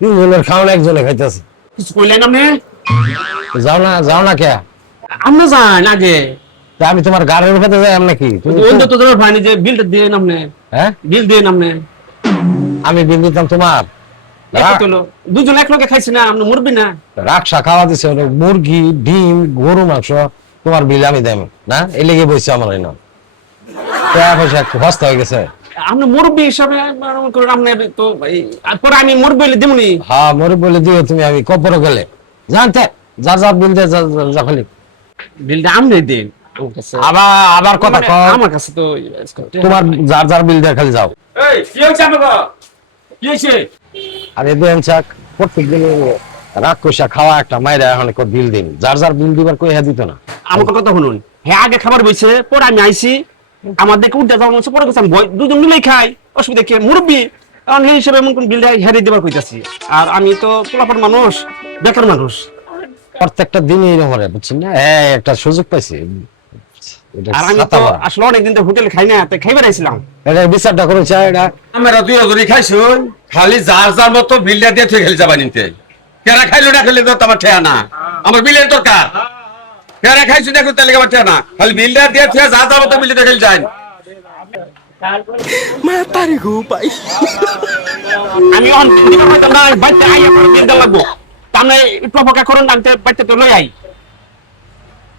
তিনজনের খাওয়ান একজনে খাইতেছে। কিছু কইলেন আপনি? যাও না কে? আপনি যান আগে। তা আমি তোমার গাড়ির উপরে যাই এমন নাকি? অন্য তো ধরো ভাই যে বিলটা দিয়ে আপনি। হ্যাঁ, বিল দিয়ে আপনি। আমি বিল দিতাম তোমার? কত হলো? দুজন একলগে খাইছি না, আপনি মরবি না। রাকসা খাওয়া দিছে, মুরগি, ডিম, গরু মাংস, তোমার বিল আমি দেব না? এই লেগে বইছে আমার না টাকা পয়সা একটু হস্ত হয়ে গেছে। আপনি মুরব্বী হিসাবে আপনি তো পরে আমি মুরব্বী হলে দেবনি। হ্যাঁ, মরে বলে দিও তুমি, আমি কপর গেলে জানতে যা যা বিল দে, যা খালি বিলটা আপনি দিন। আবার কথা মানে কও। আমার কাছে তো তোমার যার যার বিল দিয়ে খালি যাও। এই কি হইছে আপনাকে? কি হইছে? আরে দেন চাক, প্রত্যেক দিন রাগ কষা খাওয়া একটা মায়েরা এখন বিল দিন, যার যার বিল দিবার কই হ্যাঁ দিত না। আমার কথা শুনুন, হ্যাঁ আগে খাবার বইছে, পরে আমি আইছি, আমার দেখে উঠে যাওয়া মনে হচ্ছে, পরে গেছে আমি দুজন মিলেই খাই, অসুবিধা কি? মুরব্বী কারণ এই হিসেবে এমন কোন বিলটা হেরে দেবার কইতাছি। আর আমি তো পোলাপার মানুষ, বেকার মানুষ। প্রত্যেকটা দিনই এরকম হয়, বুঝছেন না? হ্যাঁ, একটা সুযোগ পাইছি। আর আমি তো আসলে অনেকদিন তো হোটেলে খাই না, তাই খাইবার আইছিলাম। এটা বিচারটা করেছে এটা। আমরা দুই জনই খাইছুন, খালি যার যার মতো বিলটা দিয়ে তুই খেলে যাবা নিতে। কেরা খাইলো না খেলে তো আমার ঠেয়া না, আমার বিলের দরকার। কেরা খাইছুন এখন তাহলে আমার ঠেয়া না, খালি বিলটা দিয়ে তুই যার যার মতো বিলটা খেলে যাই। আমি বাড়িতে আই বিল দেওয়া লাগবো, তাহলে একটু অপেক্ষা করুন, আমি বাড়িতে তো লই আই।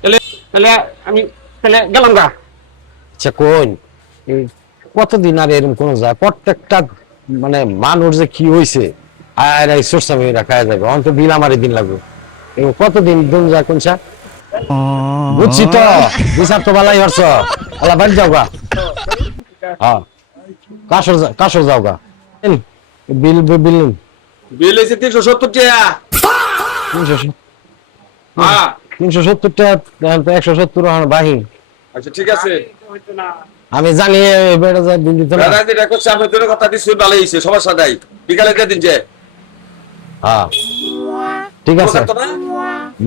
তাহলে তাহলে আমি তাহলে গেলাম গা। আচ্ছা কোন কতদিন আর এরকম কোন যায়? প্রত্যেকটা মানে মানুষ যে কি হয়েছে আর এই সোরসামি রাখায় যাবে, অন্ত বিল আমারই দিন লাগবে। কতদিন দিন যায় কোনটা বুঝছি তো, বিচার তো বালাই হরছ। আলা বাড়ি যাও গা। হ্যাঁ, কাশর যাও গা। বিল বিল বিল হয়েছে 370 টাকা। 370 টাকা, 170 বাহি। আচ্ছা ঠিক আছে, আমি জানি বেড়া যায় বিল দিতে না। যেটা করছে আমি তোর কথা দিচ্ছি, ভালো হয়েছে, সবার সাদাই বিকালে দিয়ে দিন যে। হ্যাঁ ঠিক আছে,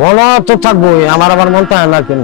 মনে তো থাকবোই, আমার আবার মন থাকে না কেন।